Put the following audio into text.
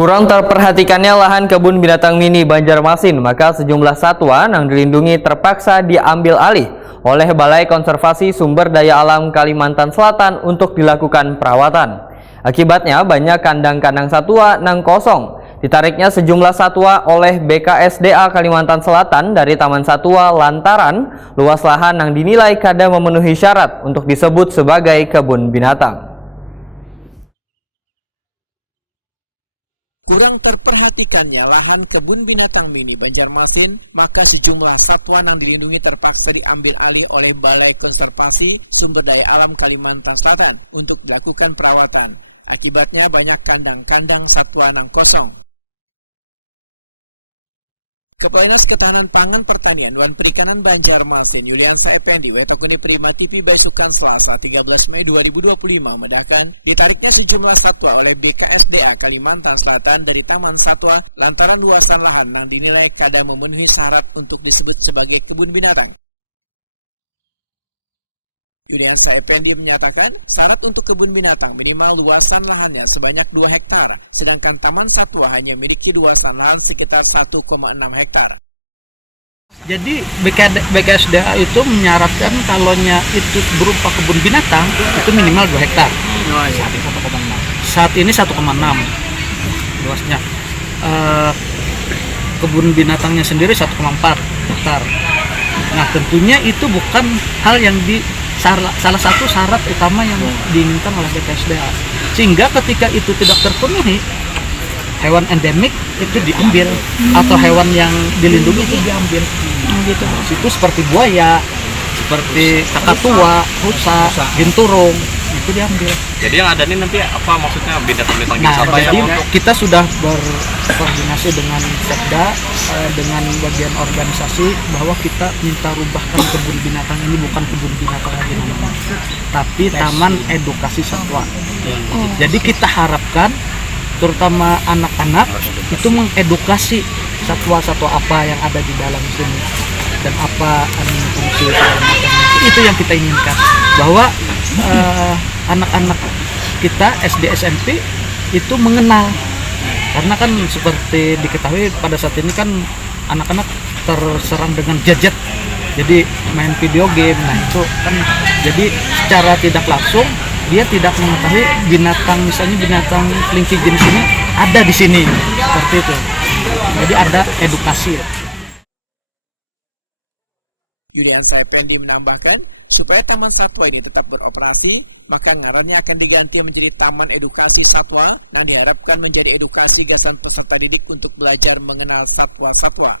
Kurang terperhatikannya lahan kebun binatang mini Banjarmasin, maka sejumlah satwa yang dilindungi terpaksa diambil alih oleh Balai Konservasi Sumber Daya Alam Kalimantan Selatan untuk dilakukan perawatan. Akibatnya banyak kandang-kandang satwa yang kosong. Ditariknya sejumlah satwa oleh BKSDA Kalimantan Selatan dari Taman Satwa lantaran luas lahan yang dinilai kada memenuhi syarat untuk disebut sebagai kebun binatang. Kurang terperhatikannya lahan kebun binatang mini Banjarmasin, maka sejumlah satwa yang dilindungi terpaksa diambil alih oleh Balai Konservasi Sumber Daya Alam Kalimantan Selatan untuk dilakukan perawatan. Akibatnya banyak kandang-kandang satwa yang kosong. Kepala Dinas Ketahanan Pangan Pertanian dan Perikanan Banjarmasin, Yuliansa Effendi, Wetakuni Prima TV Besukan Selasa 13 Mei 2025 mendahkan ditariknya sejumlah satwa oleh BKSDA Kalimantan Selatan dari Taman Satwa lantaran luasan lahan yang dinilai kada memenuhi syarat untuk disebut sebagai kebun binatang. Yuliansa Effendi menyatakan syarat untuk kebun binatang minimal luasan lahannya sebanyak 2 hektar, sedangkan Taman Satwa hanya memiliki luasan lahan sekitar 1,6 hektar. Jadi BKSDA itu menyarankan kalaunya itu berupa kebun binatang itu minimal 2 hektar. Saat ini 1,6 luasnya. Kebun binatangnya sendiri 1,4 hektar. Nah, tentunya itu bukan hal yang salah satu syarat utama yang diinginkan oleh BKSDA. Sehingga ketika itu tidak terpenuhi, hewan endemik itu diambil atau hewan yang dilindungi itu diambil. Gitu. Itu seperti buaya, seperti kakatua, rusa, binturung itu diambil. Jadi yang ada ini nanti apa maksudnya binatang-binatang Nah, apa jadi yang kita sudah berkoordinasi dengan Sekda, dengan bagian organisasi bahwa kita minta rubahkan kebun binatang ini bukan kebun binatang lagi namanya, tapi taman edukasi satwa. Jadi kita harapkan terutama anak-anak itu mengedukasi satwa-satwa apa yang ada di dalam sini dan apa fungsi segala macam. Itu yang kita inginkan, bahwa anak-anak kita SD SMP itu mengenal, karena kan seperti diketahui pada saat ini kan anak-anak terserang dengan gadget, jadi main video game. Nah itu kan jadi secara tidak langsung dia tidak mengetahui binatang, misalnya binatang kelinci jenis ini ada di sini, seperti itu. Jadi ada edukasi. Yuliansa Effendi menambahkan, supaya Taman Satwa ini tetap beroperasi, maka ngarannya akan diganti menjadi Taman Edukasi Satwa, dan diharapkan menjadi edukasi gasan peserta didik untuk belajar mengenal satwa-satwa.